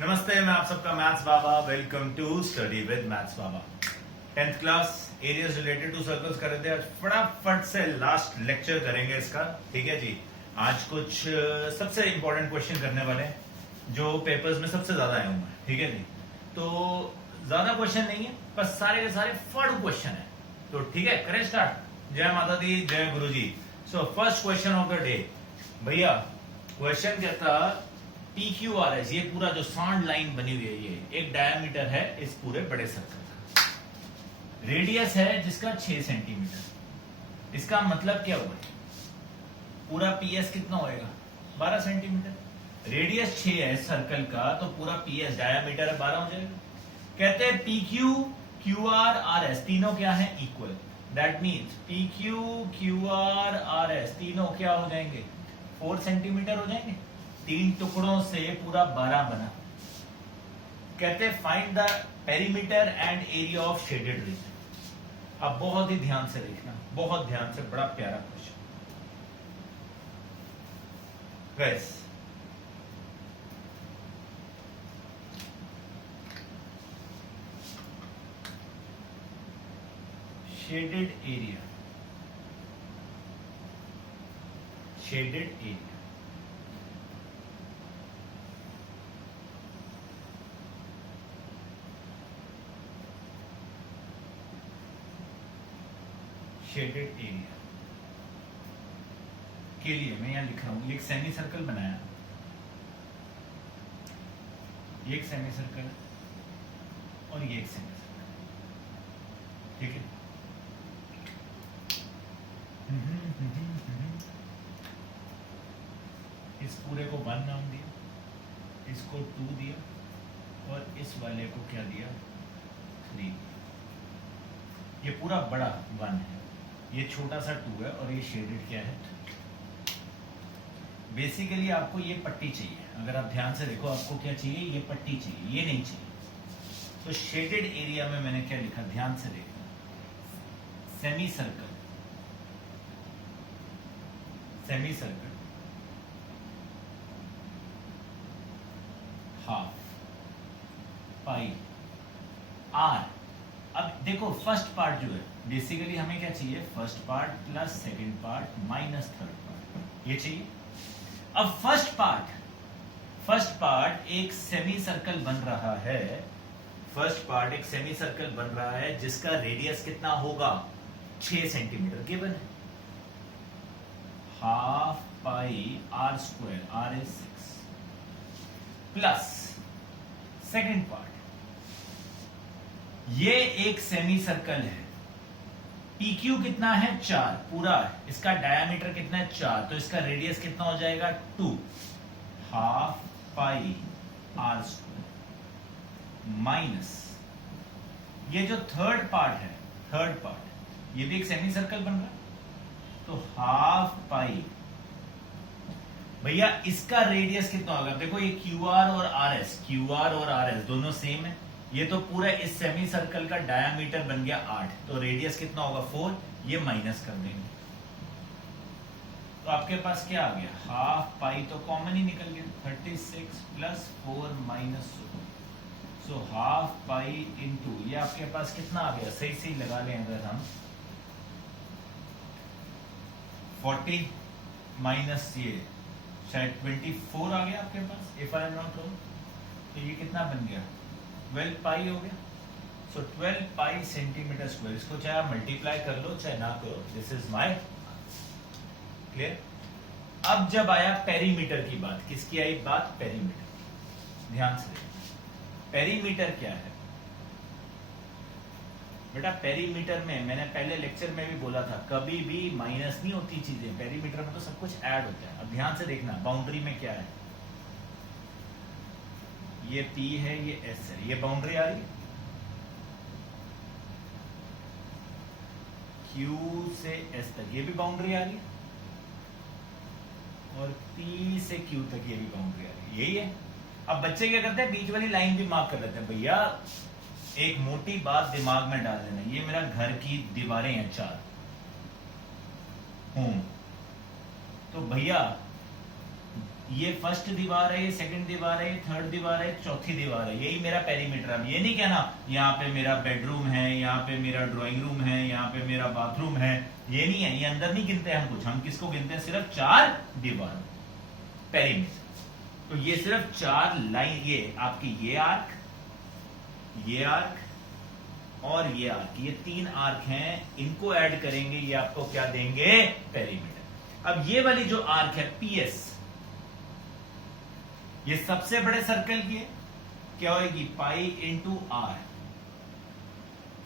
नमस्ते, मैं आप सबका maths Baba. Welcome to study with maths Baba. 10th class areas related to circles कर रहे थे। आज फटाफट से लास्ट लेक्चर करेंगे इसका, ठीक है जी। आज कुछ सबसे इंपॉर्टेंट क्वेश्चन करने वाले हैं जो पेपर्स में सबसे ज्यादा आए हुए हैं, ठीक है जी। तो ज्यादा क्वेश्चन नहीं है, बस सारे के सारे फट क्वेश्चन है। तो ठीक है, करें स्टार्ट। जय माता दी, जय गुरु जी। So first question of the day भैया, क्वेश्चन क्या था? PQRS, ये पूरा जो सांड लाइन बनी हुई है, ये एक डायमीटर है इस पूरे बड़े सर्कल का। रेडियस है जिसका 6 सेंटीमीटर। इसका मतलब क्या हुआ? पूरा PS कितना होएगा? 12 सेंटीमीटर। रेडियस 6 है सर्कल का, तो पूरा PS डायमीटर है 12 हो जाएगा। कहते हैं PQ, QR, RS तीनों क्या है? Equal. That means PQ, QR, RS तीनों क्या हो जाएंगे? 4 सेंटीमीटर हो जाएंगे। 3 टुकड़ों से पूरा 12 बना। कहते find the perimeter and area of shaded region. अब बहुत ही ध्यान से देखना, बहुत ध्यान से, बड़ा प्यारा question. Guys, shaded area, shaded area shaded area के लिए मैं यहां लिख रहा हूं, एक सेमी सर्कल बनाया। ये एक सेमी सर्कल और ये एक सेमी सर्कल, ठीक है। इस पूरे को 1 नाम दिया, इसको 2 दिया और इस वाले को क्या दिया? 3। ये पूरा बड़ा 1 है, ये छोटा सा 2 है और ये शेडेड क्या है? बेसिकली आपको ये पट्टी चाहिए। अगर आप ध्यान से देखो, आपको क्या चाहिए? ये पट्टी चाहिए, ये नहीं चाहिए। तो शेडेड एरिया में मैंने क्या लिखा? ध्यान से देखो, semi circle, semi circle half pi R. अब देखो, फर्स्ट पार्ट जो है, बेसिकली हमें क्या चाहिए? First part plus second part minus third part, ये चाहिए। अब फर्स्ट पार्ट एक सेमी सर्कल बन रहा है। फर्स्ट पार्ट एक सेमी सर्कल बन रहा है जिसका रेडियस कितना होगा? 6 सेंटीमीटर गिवन है। Half pi R square, R is 6, plus second part, ये एक सेमी सर्कल है। PQ कितना है? 4 पूरा है। इसका डायमीटर कितना है? 4। तो इसका रेडियस कितना हो जाएगा? 2। Half pi R square minus, ये जो थर्ड पार्ट है, थर्ड पार्ट, ये भी एक सेमी सर्कल बन रहा है, तो हाफ पाई। भैया इसका रेडियस कितना होगा? देखो, ये QR और RS दोनों सेम है। ये तो पूरा इस सेमी सर्कल का डायमीटर बन गया 8, तो रेडियस कितना होगा? 4। ये माइनस कर देंगे तो आपके पास क्या आ गया? हाफ पाई तो कॉमन ही निकल गया, 36 plus 4 minus 4, so half pi into, ये आपके पास कितना आ गया? सही सही लगा लें अगर हम, 40 माइनस ये शायद 24 आ गया आपके पास, if I am not wrong. तो ये कितना बन गया? 12 पाई हो गया। So 12 pi centimetre square. इसको चाहे आप मल्टीप्लाई कर लो चाहे ना करो, दिस इज माय क्लियर। अब जब आया पेरीमीटर की बात, किसकी आई बात? पेरीमीटर। ध्यान से देखो, पेरीमीटर क्या है बेटा? पेरीमीटर में मैंने पहले लेक्चर में भी बोला था, कभी भी माइनस नहीं होती चीजें। पेरीमीटर में तो सब कुछ ऐड होता है। अब ध्यान से देखना, बाउंड्री में क्या है? ये P है, ये S है, ये बाउंड्री आ रही है। Q से S तक ये भी बाउंड्री आ रही है, और P से Q तक ये भी बाउंड्री आ रही है। यही है। अब बच्चे क्या करते हैं? बीच वाली लाइन भी मार्क कर लेते हैं। भैया एक मोटी बात दिमाग में डाल देना, ये मेरा घर की दीवारें हैं 4 तो भैया ये फर्स्ट दीवार है, ये सेकंड दीवार है, ये थर्ड दीवार है, चौथी दीवार है, यही मेरा पेरीमीटर। अब ये नहीं कहना यहाँ पे मेरा बेडरूम है, यहाँ पे मेरा ड्राइंग रूम है, यहाँ पे मेरा बाथरूम है, ये नहीं है, ये अंदर नहीं गिनते हम कुछ, हम किसको गिनते हैं, सिर्फ 4 दीवार पेरीमीटर। तो ये सिर्फ 4 लाइन, ये आपकी ये आर्क और ये आर्क, ये 3 आर्क हैं, इनको ऐड करेंगे, ये आपको क्या देंगे, पेरीमीटर। अब ये वाली जो आर्क है पीएस, ये सबसे बड़े सर्कल की है, क्या होगी, pi into R.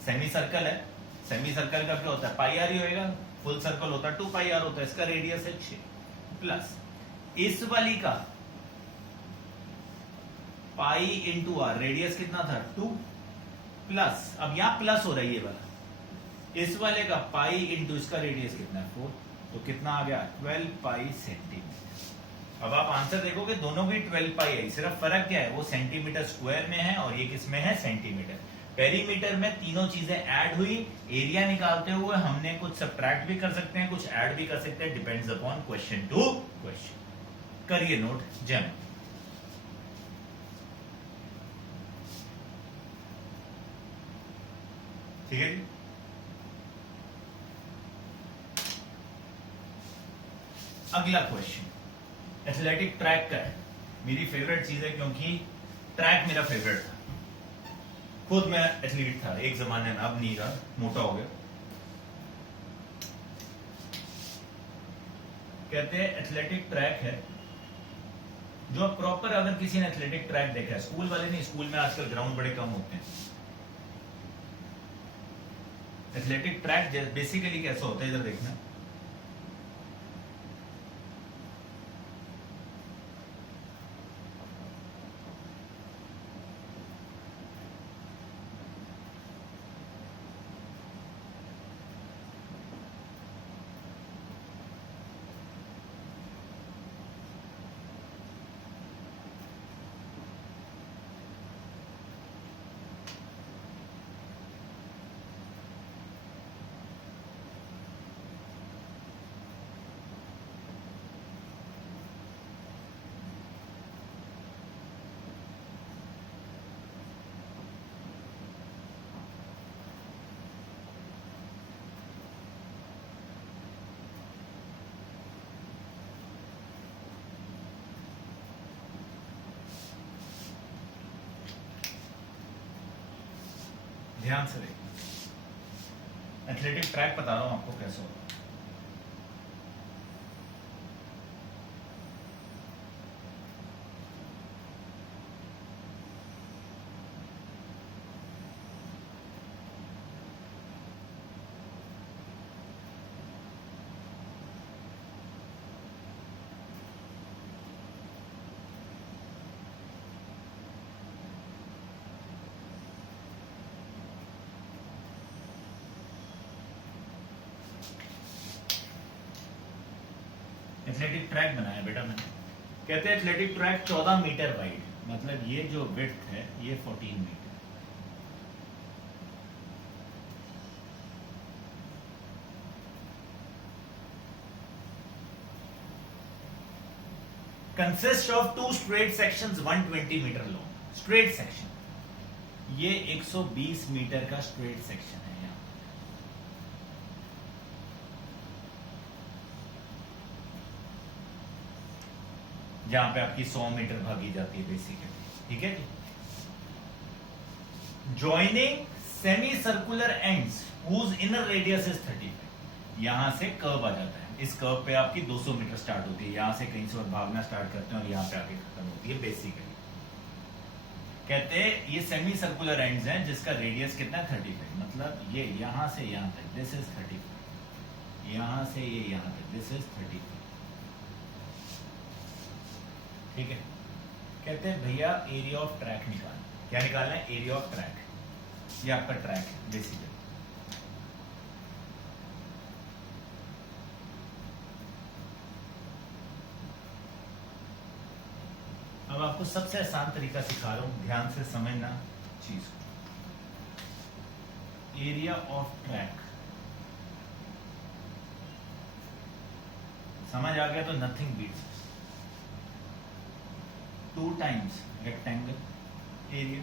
Semi circle है, सेमी सर्कल का क्या होता है, पाई आर ही होएगा, फुल सर्कल होता है 2 पाई आर होता है, इसका रेडियस है 6 प्लस इस वाली का पाई इंटू आर, रेडियस कितना था 2 प्लस, अब यहां प्लस हो रहा है ये वाला, इस वाले का पाई इंटू इसका रेडियस कितना है 4, तो कितना आ गया 12 पाई सेंटीमीटर। अब आप आंसर देखोगे दोनों की 12 पाई है, सिर्फ फर्क क्या है, वो सेंटीमीटर स्क्वायर में है और ये किस में है, सेंटीमीटर। पेरीमीटर में तीनों चीजें ऐड हुई, एरिया निकालते हुए हमने कुछ सब्ट्रैक्ट भी कर सकते हैं, कुछ ऐड भी कर सकते हैं, depends upon question to question. करिए नोट जैम। ठीक है, अगला क्वेश्चन एथलेटिक ट्रैक का है, मेरी फेवरेट चीज है क्योंकि ट्रैक मेरा फेवरेट था, खुद मैं एथलीट था एक जमाने में, अब नहीं रहा, मोटा हो गया। कहते हैं एथलेटिक ट्रैक है जो प्रॉपर, अगर किसी ने एथलेटिक ट्रैक देखा है, स्कूल वाले नहीं, स्कूल में आजकल ग्राउंड बड़े कम होते हैं। एथलेटिक ट्रैक बेसिकली कैसा होता है, इधर देखना, ध्यान से देखिए, एथलेटिक ट्रैक बता रहा हूं आपको कैसे होगा। एथलेटिक ट्रैक बनाया बेटा मैंने, कहते हैं एथलेटिक ट्रैक 14 मीटर वाइड, मतलब ये जो विड्थ है ये 14 metre. Consist of 2 straight sections 120 metre long, straight section, ये 120 मीटर का स्ट्रेट सेक्शन है यहाँ, जहां पे आपकी 100 मीटर भागी जाती है बेसिकली, ठीक है जी। Joining semi circular ends whose inner radius is 35, यहां से कर्व आ जाता है, इस कर्व पे आपकी 200 मीटर स्टार्ट होती है, यहां से कहीं से भागना स्टार्ट करते हैं और यहां पे आके खत्म होती है बेसिकली। कहते हैं ये सेमी सर्कुलर एंड्स हैं जिसका रेडियस कितना है 35, मतलब ये यहां से यहां तक दिस इज 35, यहां से ये यहां तक दिस इज 35, ठीक है। कहते हैं भैया एरिया ऑफ ट्रैक निकालना, क्या निकालना है, एरिया ऑफ ट्रैक, ये आपका ट्रैक है बेसिकली। अब आपको सबसे आसान तरीका सिखा रहा हूं, ध्यान से समझना चीज को। एरिया ऑफ ट्रैक समझ आ गया तो nothing beats, 2 times rectangle area.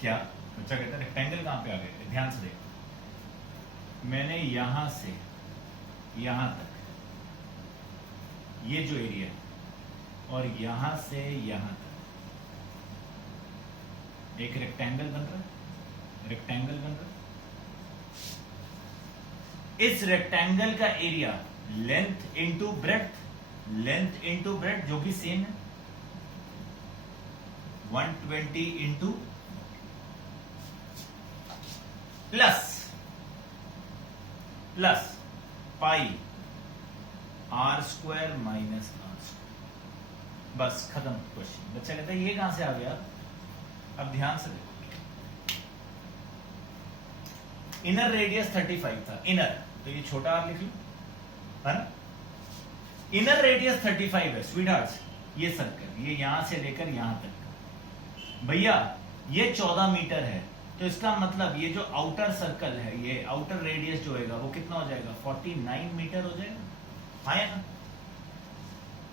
क्या बच्चा कहता है रेक्टेंगल कहां पे आ गए? ध्यान से देखो, मैंने यहां से यहां तक ये जो एरिया है और यहां से यहां तक एक रेक्टेंगल बन रहा है, रेक्टेंगल बन रहा है। इस रेक्टेंगल का area length into breadth, length into breadth जो कि सेम है 120 into plus pi R square minus R square. बस खत्म क्वेश्चन। बच्चा कहता है ये कहां से आ गया? अब ध्यान से देखो, इनर रेडियस 35 था, इनर, तो ये छोटा आर लिख लो, है ना। इनर रेडियस 35 है स्वीट हार्ट्स, ये सर्कल, ये यहां से लेकर यहां तक भैया ये 14 मीटर है, तो इसका मतलब ये जो आउटर सर्कल है, ये आउटर रेडियस जो होगा वो कितना हो जाएगा? 49 मीटर हो जाएगा, हाँ या ना।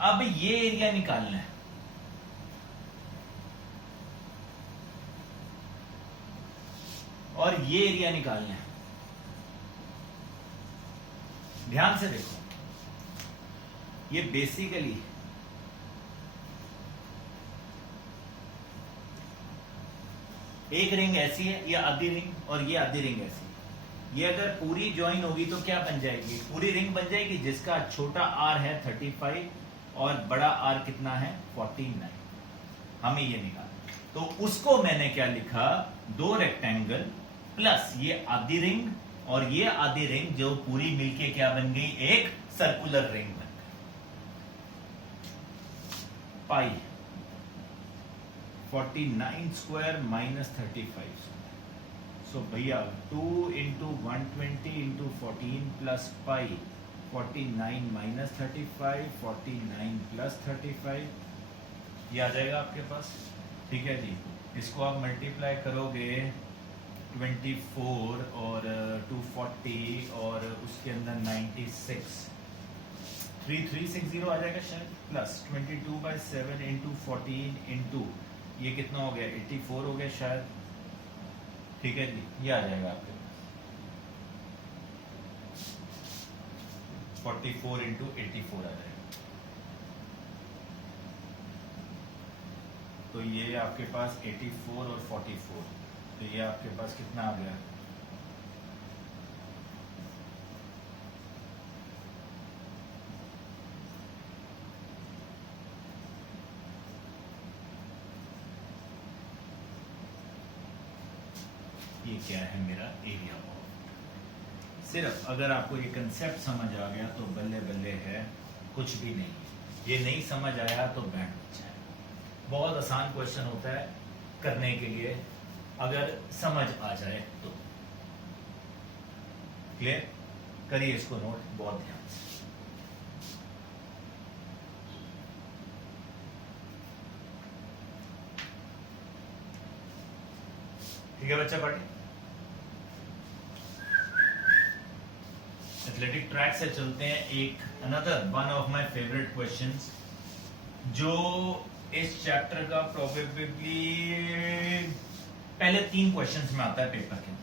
अब ये एरिया निकालना है, और ये एरिया निकालना है। ध्यान से देखो, ये बेसिकली एक रिंग ऐसी है, ये आधी रिंग, और ये आधी रिंग ऐसी है। ये अगर पूरी ज्वाइन होगी तो क्या बन जाएगी? पूरी रिंग बन जाएगी जिसका छोटा आर है 35 और बड़ा आर कितना है? 49। हमें ये निकालना, तो उसको मैंने क्या लिखा? 2 रेक्टेंगल प्लस ये आधी रिंग, और ये आधी रिंग जो पूरी मिलके क्या बन गई? एक सर्कुलर रिंग बन गई। पाई 49 स्क्वायर माइनस 35। सो भैया 2 into 120 into 14 plus pi 49 minus 35, 49 plus 35, ये आ जाएगा आपके पास। ठीक है जी, इसको आप मल्टीप्लाई करोगे 24 और 240 और उसके अंदर 96, 3360 आ जाएगा शायद, प्लस 22/7 इंटू 14 इंटू ये कितना हो गया? 84 हो गया शायद। ठीक है जी, ये आ जाएगा आपके पास 44 इंटू 84 आ जाएगा। तो ये आपके पास 84 और 44, तो ये आपके पास कितना आ गया? ये क्या है? मेरा एरिया ऑफ। सिर्फ अगर आपको ये कंसेप्ट समझ आ गया तो बल्ले बल्ले है, कुछ भी नहीं। ये नहीं समझ आया तो बैंड बच्चा है। बहुत आसान क्वेश्चन होता है करने के लिए, अगर समझ आ जाए तो। क्लियर? करिए इसको नोट बहुत ध्यान से। ठीक है बच्चा, पार्टी एथलेटिक ट्रैक से चलते हैं। एक another one of my favourite questions जो इस चैप्टर का प्रोबेबली पहले 3 क्वेश्चंस में आता है पेपर के।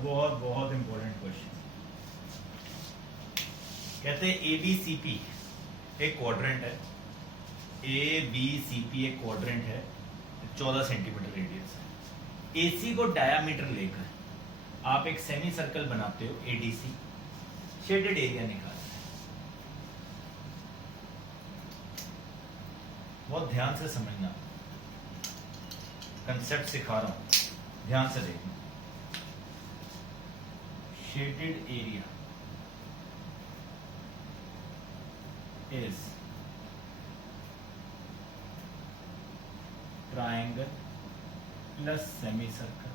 बहुत बहुत इंपॉर्टेंट क्वेश्चन। कहते हैं ABCP एक क्वाड्रेंट है, ABCP एक क्वाड्रेंट है, 14 सेंटीमीटर रेडियस है। AC को डायामीटर लेकर आप एक सेमी सर्कल बनाते हो ADC, शेडेड एरिया निकालना है। बहुत ध्यान से समझना, कंसेप्ट सिखा रहा हूं, ध्यान से देखना। Shaded area is triangle plus semi circle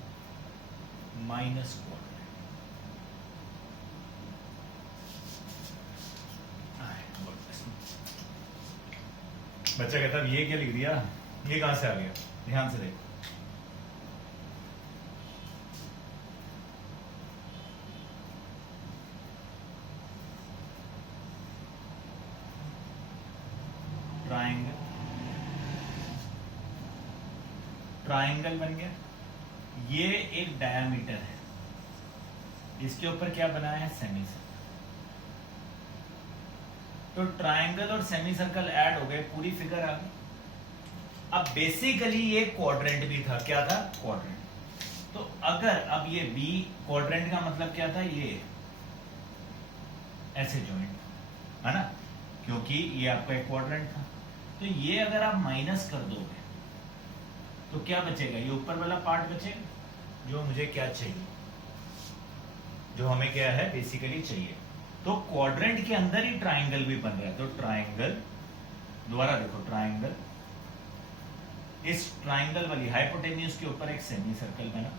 minus quadrant. बच्चा कहता है ये क्या लिख दिया, ये कहां से आ गया? ध्यान से देखो। ट्राइंगल बन गया, ये एक डायामीटर है, इसके ऊपर क्या बनाया है? Semi circle. तो ट्राइंगल और सेमी सर्कल ऐड हो गए, पूरी फिगर आ गई। अब बेसिकली ये क्वाड्रेंट भी था, क्या था? क्वाड्रेंट। तो अगर अब ये बी क्वाड्रेंट का मतलब क्या था? ये ऐसे जॉइंट है ना, क्योंकि ये आपका एक क्वाड्रेंट था। तो ये अगर आप माइनस कर दोगे तो क्या बचेगा? ये ऊपर वाला पार्ट बचेगा, जो मुझे क्या चाहिए, जो हमें क्या है बेसिकली चाहिए। तो क्वाड्रेंट के अंदर ही ट्राइंगल भी बन रहा है। तो ट्राइंगल, दोबारा देखो, ट्राइंगल, इस ट्राइंगल वाली हाइपोटेन्यूज के ऊपर एक सेमी सर्कल बना,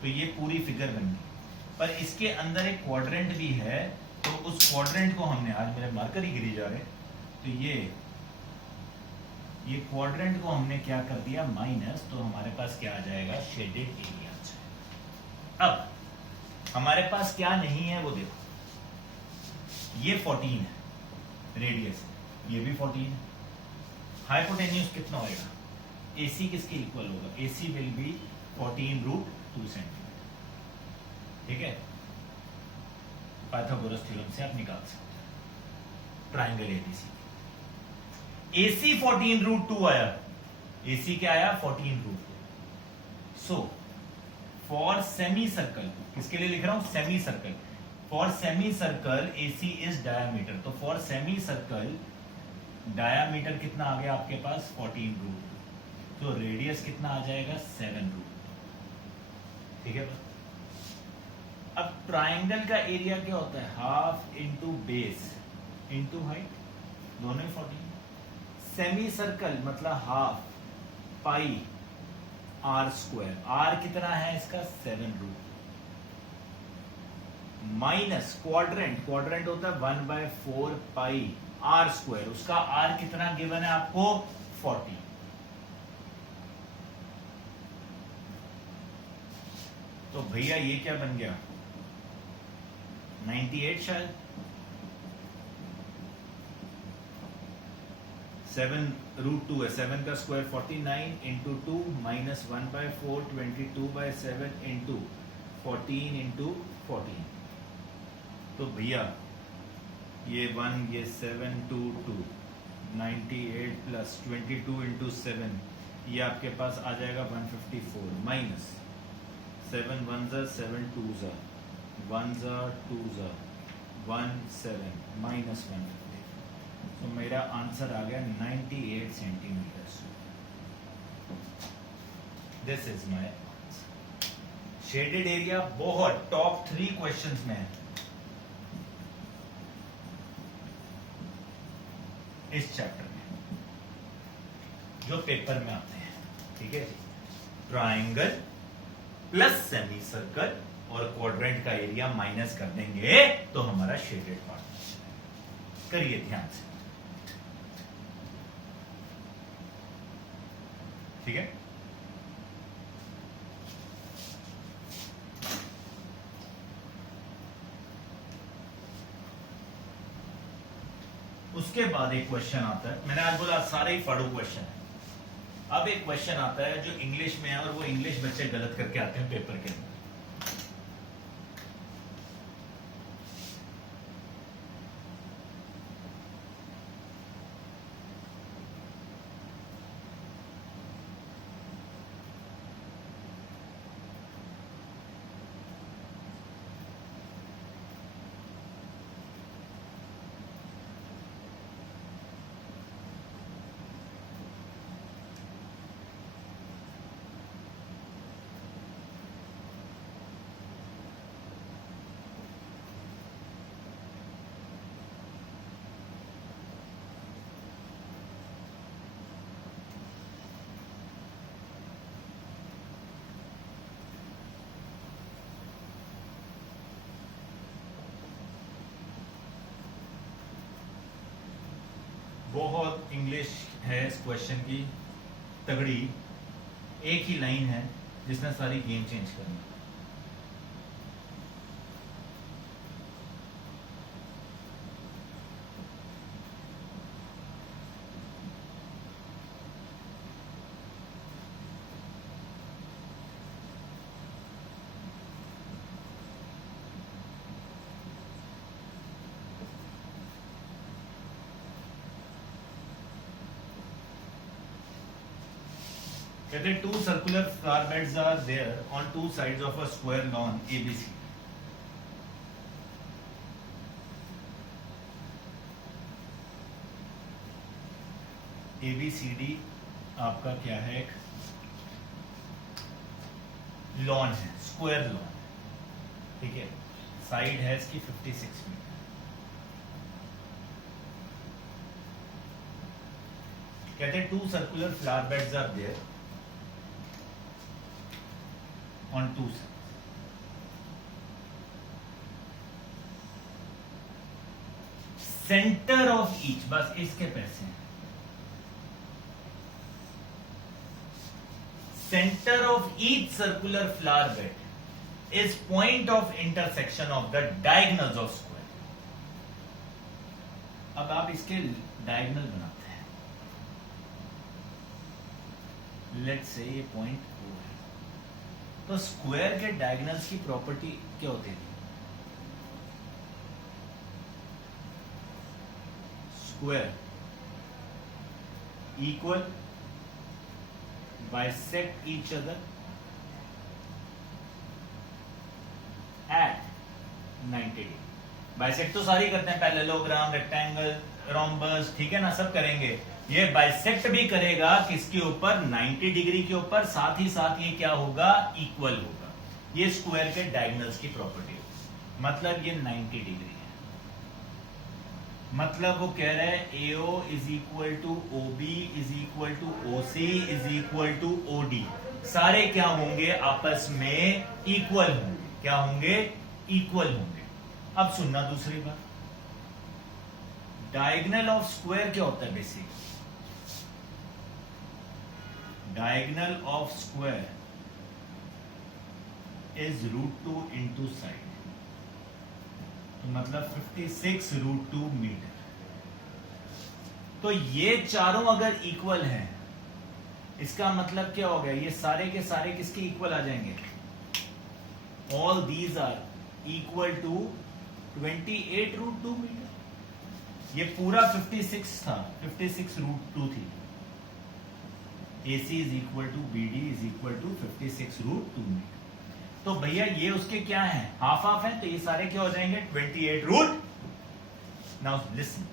तो ये पूरी फिगर बन गई। पर इसके अंदर एक क्वाड्रेंट भी है, तो उस क्वाड्रेंट को हमने, आज मेरे मार्कर ही गिरी जा रहे, तो ये क्वाड्रेंट को हमने क्या कर दिया? माइनस। तो हमारे पास क्या आ जाएगा? Shaded area. अब हमारे पास क्या नहीं है वो देखो, ये 14 है रेडियस, ये भी 14 है। हाइपोटेन्यूज कितना होगा? AC किसके इक्वल होगा? AC will be 14√2 centimetre. ठीक है, पाइथागोरस थ्योरम से आप निकाल सकते हैं ट्राइंगल ABC। AC 14√2 आया, AC क्या आया? 14√2। सो फॉर सेमी सर्कल, किसके लिए लिख रहा हूं? Semi circle. For semi circle AC is diameter. तो फॉर सेमी सर्कल डायामीटर कितना आ गया आपके पास? 14√2। तो रेडियस कितना आ जाएगा? 7√2। ठीक है। अब ट्राइंगल का एरिया क्या होता है? Half into base into height, दोनों ही 14। सेमी सर्कल मतलब हाफ पाई r²। r कितना है इसका? 7√2 माइनस क्वाड्रेंट, क्वाड्रेंट होता है 1/4 पाई r²। उसका r कितना गिवन है आपको? 40। तो भैया ये क्या बन गया? 98 शायद। 7√2 है, 7 का square 49 into 2 minus 1/4, 22/7 into 14 into 14। तो भैया ये 1, ये 7, 2, 2, 98 प्लस 22 इंटू 7, ये आपके पास आ जाएगा 154 माइनस 7 1 7 2 1 2 1 7 माइनस 1। तो मेरा आंसर आ गया 98 centimetre. This is my answer. Shaded area बहुत टॉप 3 क्वेश्चंस में है इस चैप्टर में, जो पेपर में आते हैं। ठीक है जी। ट्राइंगल प्लस सेमी सर्कल और क्वाड्रेंट का एरिया माइनस कर देंगे तो हमारा शेडेड पार्ट। करिए ध्यान से। ठीक है। उसके बाद एक क्वेश्चन आता है, मैंने आज बोला सारे ही फाड़ू क्वेश्चन है। अब एक क्वेश्चन आता है जो इंग्लिश में है, और वो इंग्लिश बच्चे गलत करके आते हैं पेपर के अंदर। बहुत इंग्लिश है इस क्वेश्चन की तगड़ी, एक ही लाइन है जिसने सारी गेम चेंज करनी। कहते हैं 2 circular flower beds are there on 2 sides of a square lawn ABC. ABCD आपका क्या है, एक लॉन है, स्क्वायर लॉन, ठीक है। साइड है इसकी 56 मीटर। कहते हैं 2 circular flower beds are there on 2 sides. Centre of each, बस इसके पैसे हैं। Centre of each circular flower bed is point of intersection of the diagonals of square. अब आप इसके डायगोनल बनाते हैं। लेट्स से ये पॉइंट O है, तो स्क्वायर के डायगोनल्स की प्रॉपर्टी क्या होती है? Square equal bisect each other at 90 degree. Bisect तो सारी करते हैं, पैरेललोग्राम, रेक्टेंगल, रोम्बस, ठीक है ना, सब करेंगे। ये बाइसेक्ट भी करेगा किसके ऊपर? 90 डिग्री के ऊपर। साथ ही साथ ये क्या होगा? इक्वल होगा। ये स्क्वायर के डायगोनल्स की प्रॉपर्टी, मतलब ये 90 डिग्री है। मतलब वो कह रहे हैं AO is equal to OB is equal to OC is equal to OD। सारे क्या होंगे? आपस में इक्वल होंगे। क्या होंगे? इक्वल होंगे। अब सुनना दूसरी बात, डायगोनल ऑफ स्क्वायर क्या होता है? Basic diagonal of square is √2 into side, तो मतलब 56 √2 मीटर। तो ये चारों अगर इक्वल हैं, इसका मतलब क्या हो गया? ये सारे के सारे किसके इक्वल आ जाएंगे? All these are equal to 28 √2 metre. ये पूरा 56 था, 56 √2 थी। AC is equal to BD is equal to 56 √2 metre. तो भैया ये उसके क्या है? हाफ हाफ है, तो ये सारे क्या हो जाएंगे? 28 रूट। नाउ लिसन,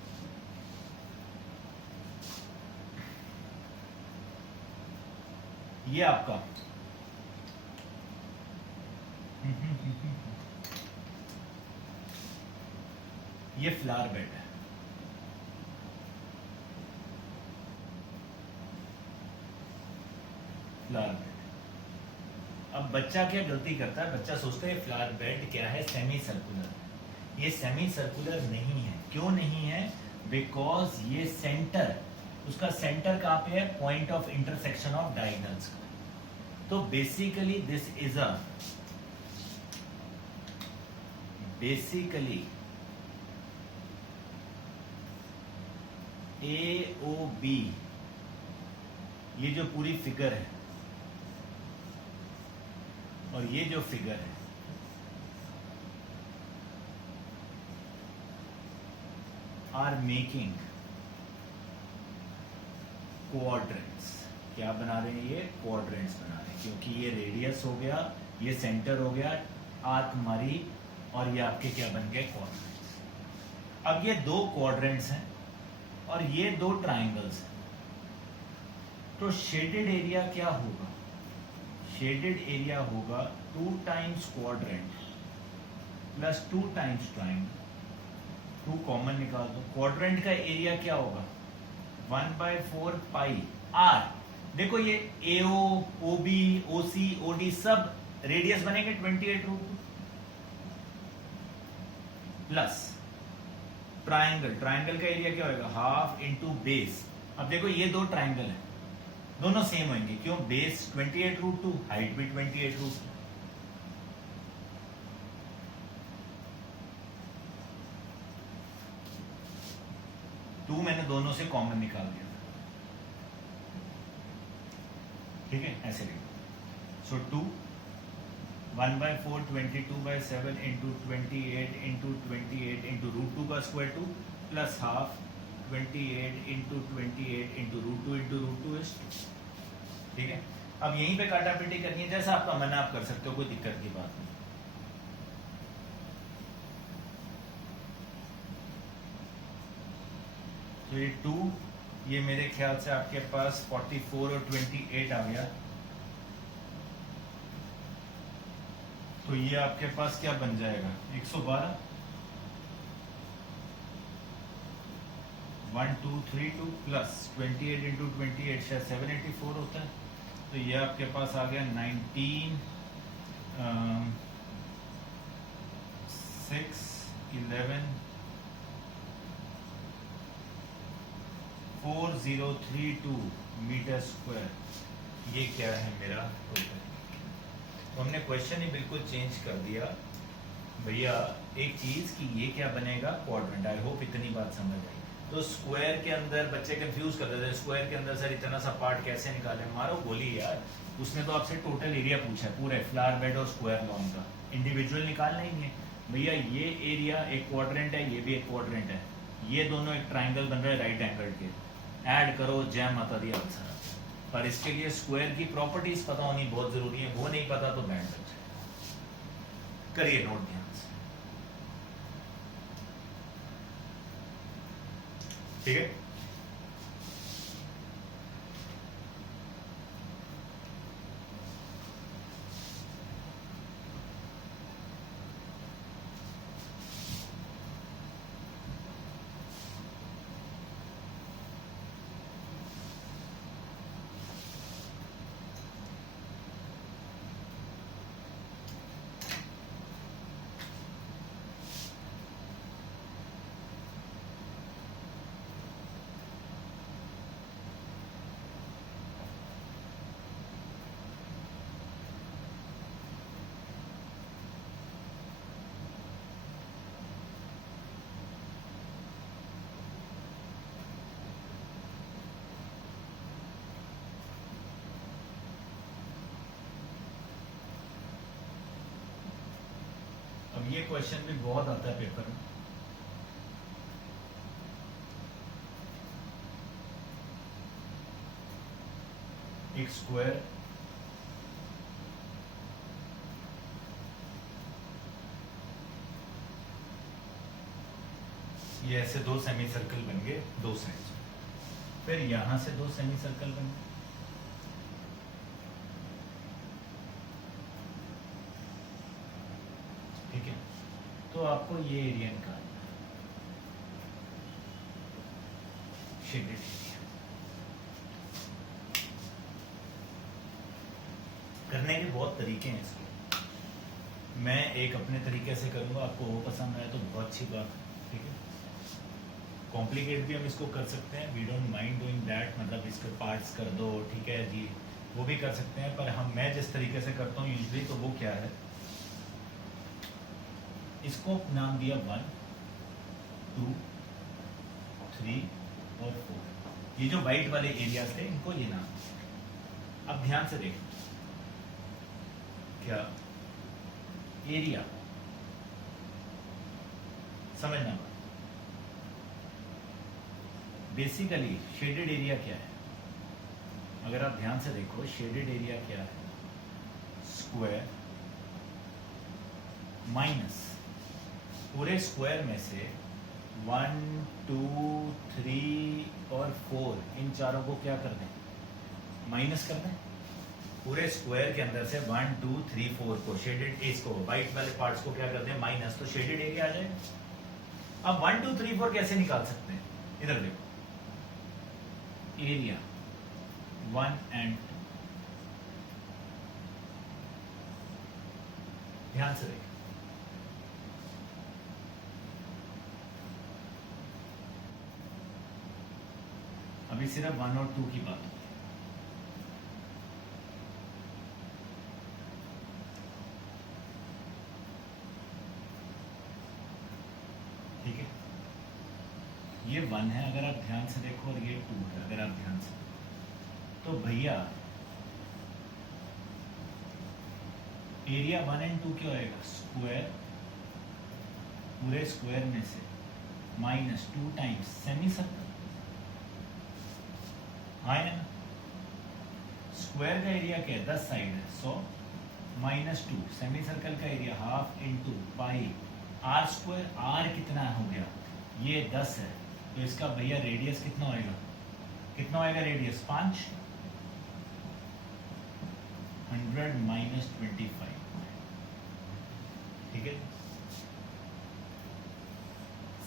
ये आपका ये फ्लावर बेड है। Flower bed. अब बच्चा क्या गलती करता है? बच्चा सोचता है फ्लावर बेड क्या है? Semi circular. ये सेमी सर्कुलर नहीं है। क्यों नहीं है? बिकॉज ये सेंटर, उसका सेंटर कहां पे है? Point of intersection of diagonals का। तो basically this is a AOB, ये जो पूरी फिगर है और ये जो फिगर है, आर मेकिंग क्वाड्रेंट्स। क्या बना रहे हैं? ये क्वाड्रेंट्स बना रहे हैं, क्योंकि ये रेडियस हो गया, ये सेंटर हो गया, आर्क मारी, और ये आपके क्या बन गए? क्वाड्रेंट्स। अब ये दो क्वाड्रेंट्स हैं और ये दो ट्राइंगल्स हैं, तो शेडेड एरिया क्या होगा? शेडेड एरिया होगा 2 times quadrant plus 2 times triangle. 2 common निकाल दो। क्वाड्रेंट का एरिया क्या होगा? 1/4 पाई आर। देखो ये AO, OB, OC, OD सब रेडियस बनेंगे 28 √2 प्लस ट्राइंगल, ट्राइंगल का एरिया क्या होगा, हाफ इंटू बेस। अब देखो ये दो ट्राइंगल है, दोनों सेम होंगे, क्यों, बेस 28√2, हाइट भी 28√2। टू मैंने दोनों से कॉमन निकाल दिया, ठीक है, ऐसे लिखो। सो 2 1/4 22/7 इंटू 28 इंटू 28 इंटू √2 का square 2 plus half 28 into 28 into √2 into √2 is 2, ठीक है। अब यहीं पे काटापीटी करनी है, जैसा आपका मन आप कर सकते हो, कोई दिक्कत की बात नहीं। तो ये 2, ये मेरे ख्याल से आपके पास 44 और 28 आ गया, तो ये आपके पास क्या बन जाएगा, 112, 1 2 3 2 प्लस 28 इंटू 28 शायद 784 होता है, तो ये आपके पास आ गया 19 6 11 4032 मीटर स्क्वायर। ये क्या है मेरा टोटल। तो हमने क्वेश्चन ही बिल्कुल चेंज कर दिया भैया, एक चीज कि ये क्या बनेगा, क्वाड्रेंट। आई होप इतनी बात समझ आई। तो स्क्वायर के अंदर बच्चे कंफ्यूज कर देते हैं, स्क्वायर के अंदर सर इतना सा पार्ट कैसे निकाले, मारो गोली यार। उसने तो आपसे टोटल एरिया पूछा है, पूरे फ्लावर बेड और स्क्वायर लॉन का, इंडिविजुअल निकालना ही नहीं है भैया। ये एरिया एक क्वाड्रेंट है, ये भी एक क्वाड्रेंट है, ये दोनों एक ट्राइंगल बन रहे हैं राइट एंगल के, ऐड करो, जय माता दी आंसर। पर इसके लिए स्क्वायर की प्रॉपर्टीज पता होनी बहुत जरूरी है, वो नहीं पता तो बैंड बच जाए। करिए नोट ध्यान से, ठीक है। अब ये क्वेश्चन भी बहुत आता है पेपर में। एक स्क्वायर ये ऐसे दो सेमी सर्कल बन गए दो साइड, फिर यहां से दो सेमी सर्कल बन गए, ठीक है। तो आपको ये एरिया निकालना है, शेडेड एरिया। करने के बहुत तरीके हैं इसके, मैं एक अपने तरीके से करूंगा, आपको वो पसंद आए तो बहुत अच्छी बात, ठीक है। कॉम्प्लिकेट भी हम इसको कर सकते हैं, we don't mind doing that, मतलब इसके पार्ट्स कर दो, ठीक है जी, वो भी कर सकते हैं। पर मैं जिस तरीके से करता हूँ यूजली, तो वो क्या है, इसको नाम दिया 1 2 3 और 4, ये जो व्हाइट वाले एरियाज थे इनको ये नाम। अब ध्यान से देखो, क्या एरिया समझना, बेसिकली शेडेड एरिया क्या है, अगर आप ध्यान से देखो शेडेड एरिया क्या है, स्क्वायर माइनस पूरे स्क्वायर में से 1 2 3 और 4 इन चारों को क्या कर दें, माइनस कर दें। पूरे स्क्वायर के अंदर से 1 2 3 4 को शेडेड, इसको व्हाइट वाले पार्ट्स को क्या कर दें, माइनस, तो शेडेड एरिया आ जाएगा। अब 1 2 3 4 कैसे निकाल सकते हैं, इधर देखो, एरिया 1 एंड 2, ध्यान से देखो, सिर्फ 1 और 2 की बात होगी। ठीक है, ये 1 है अगर आप ध्यान से देखो, और ये 2 है अगर आप ध्यान से देखो। तो भैया एरिया 1 एंड 2 क्या होएगा? स्क्वायर, पूरे स्क्वायर में से माइनस 2 टाइम्स सेमी सर्कल। हाँ है ना? स्क्वायर का एरिया क्या है? 10 साइड है, 100 माइनस 2, सेमी सर्कल का area half into pi R square. R कितना हो गया? ये 10 है, तो इसका भैया रेडियस कितना होएगा? कितना होएगा रेडियस? 5। 100 माइनस 25। ठीक है।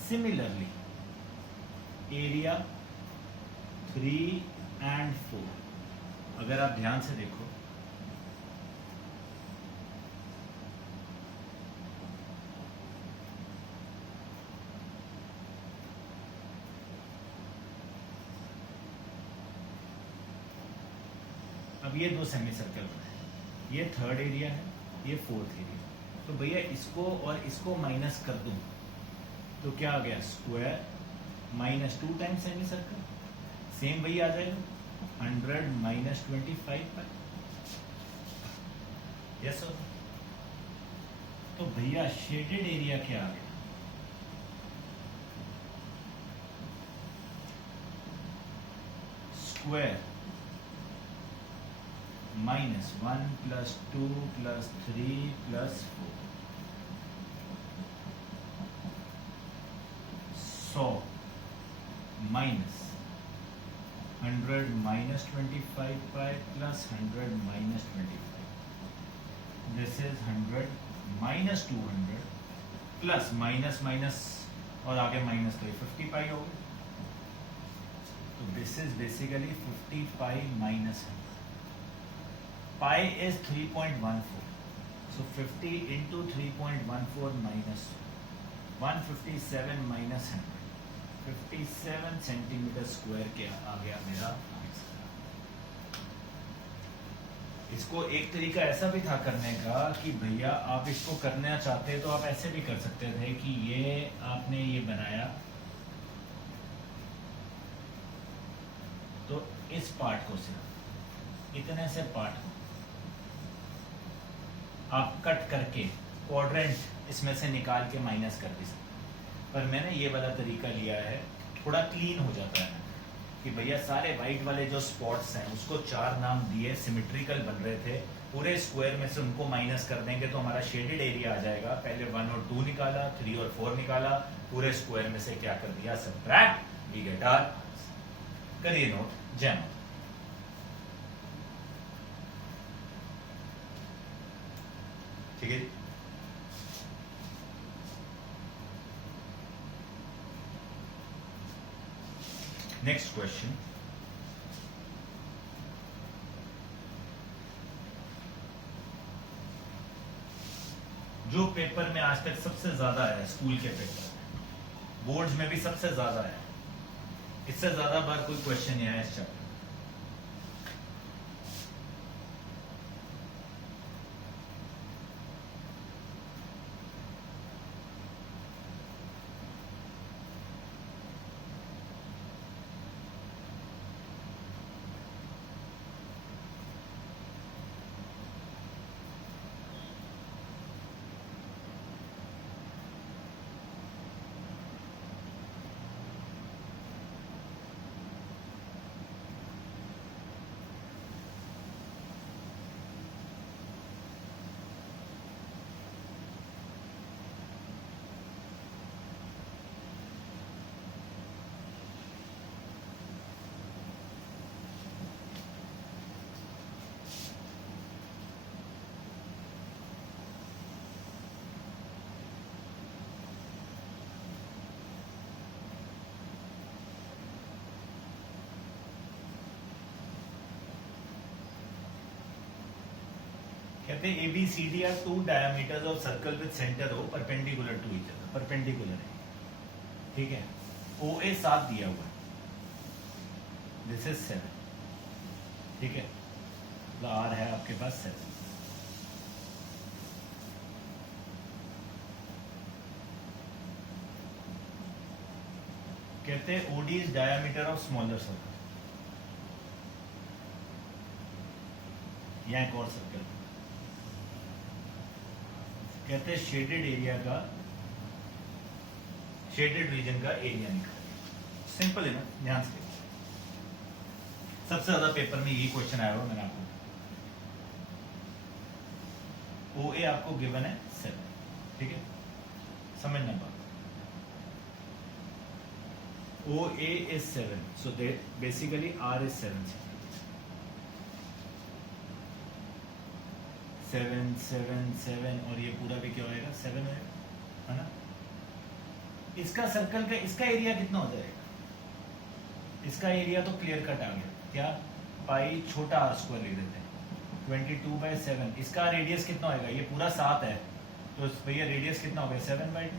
सिमिलरली एरिया 3 एंड 4 अगर आप ध्यान से देखो, अब ये 2 सेमी सर्कल है, ये 3rd एरिया है, ये 4th एरिया। तो भैया इसको और इसको माइनस कर दूं तो क्या आ गया? Square minus 2 times semi circle, same वही आ जाएगा 100 माइनस 25 पर। Yes sir. तो भैया शेडेड एरिया क्या आ गया? Square minus 1 plus 2 plus 3 plus 4, 100 minus 100 minus 25 pi plus 100 minus 25। This is 100 minus 200 plus minus minus और आगे माइनस, तो 50 पाई हो गया। तो this is basically 50 pi minus 100। Pi is 3.14, so 50 into 3.14 minus 157 minus 100, 57 centimetre square क्या आ गया मेरा आंसर। इसको एक तरीका ऐसा भी था करने का कि भैया आप इसको करना चाहते तो आप ऐसे भी कर सकते थे कि ये आपने ये बनाया, तो इस पार्ट को सिर्फ इतने से पार्ट को आप कट करके क्वाड्रेंट इसमें से निकाल के माइनस कर भी सकते। पर मैंने ये वाला तरीका लिया है, थोड़ा क्लीन हो जाता है कि भैया सारे वाइट वाले जो स्पॉट्स हैं उसको 4 नाम दिए, सिमेट्रिकल बन रहे थे, पूरे स्क्वायर में से उनको माइनस कर देंगे तो हमारा शेडेड एरिया आ जाएगा। पहले 1 और 2 निकाला, 3 और 4 निकाला, पूरे स्क्वायर में से क्या कर दिया? Subtract, we get our answer. करिए नोट, जय माता। ठीक है। नेक्स्ट क्वेश्चन, जो पेपर में आज तक सबसे ज्यादा है, स्कूल के पेपर बोर्ड्स में भी सबसे ज्यादा है, इससे ज्यादा बार कोई क्वेश्चन नहीं आया इस चैप्टर। कहते हैं ABCD are 2 diameters of circle with centre O perpendicular to each other, perpendicular है, ठीक है। OA 7 दिया हुआ है, दिस इज 7, ठीक है, तो आर है आपके पास 7। कहते हैं OD is diameter of smaller circle, या एक और सर्कल कहते हैं शेडेड एरिया का, शेडेड रीजन का एरिया निकाल। सिंपल है ना, ध्यान से। सबसे ज्यादा पेपर में यही क्वेश्चन आया हुआ, मैंने आपको ओ ए आपको गिवन है 7, ठीक है, समझना बात। O A is 7, so that basically R is 7 7 7 7 और ये पूरा भी क्या होएगा 7 होएगा, है ना। इसका सर्कल का इसका एरिया कितना हो जाएगा, इसका एरिया तो क्लियर कट आ गया, क्या पाई छोटा आर स्क्वायर लिख देते हैं 22/7। इसका रेडियस कितना होएगा, ये पूरा 7 है, तो भैया रेडियस कितना हो गया 7/2,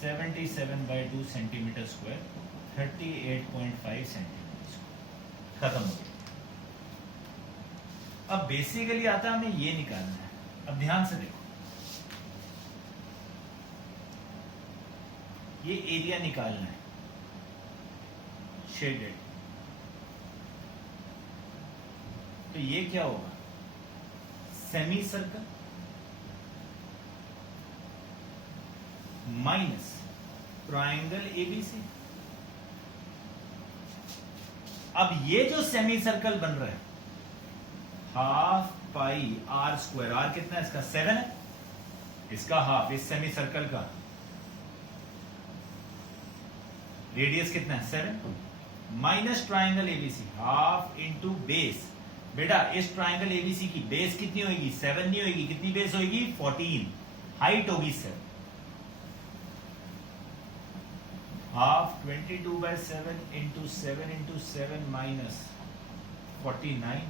77/2 सेंटीमीटर स्क्वायर, 38.5 सेंटीमीटर स्क्वायर, खत्म हो गया। अब बेसिकली आता है हमें ये निकालना है। अब ध्यान से देखो, ये एरिया निकालना है शेडेड, तो ये क्या होगा, semi circle minus triangle ABC. अब ये जो सेमी सर्कल बन रहा है half pi R square, R कितना है इसका 7 है, इसका हाफ, इस सेमी सर्कल का रेडियस कितना है 7 minus triangle ABC, half into base. बेटा इस ट्राइंगल एबीसी की बेस कितनी होगी 7 नहीं होगी, कितनी बेस होगी 14, हाइट होगी 7, half 22/7 into 7 minus 49,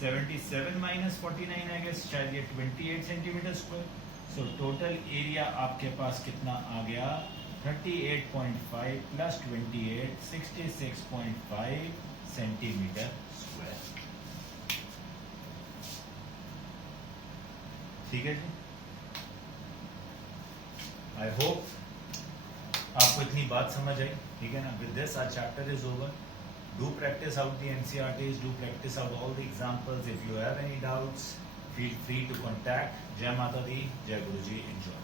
77 minus 49 I guess शायद ये 28 centimetre square. So total area आपके पास कितना आ गया 38.5 प्लस 28, 66.5 सेंटीमीटर स्क्वायर, ठीक है जी। आई होप आपको इतनी बात समझ आई, ठीक है ना। With this our chapter is over. Do practice out the NCERTs, do practice out all the examples. If you have any doubts, feel free to contact. Jai Mata Di, Jai Guruji, enjoy.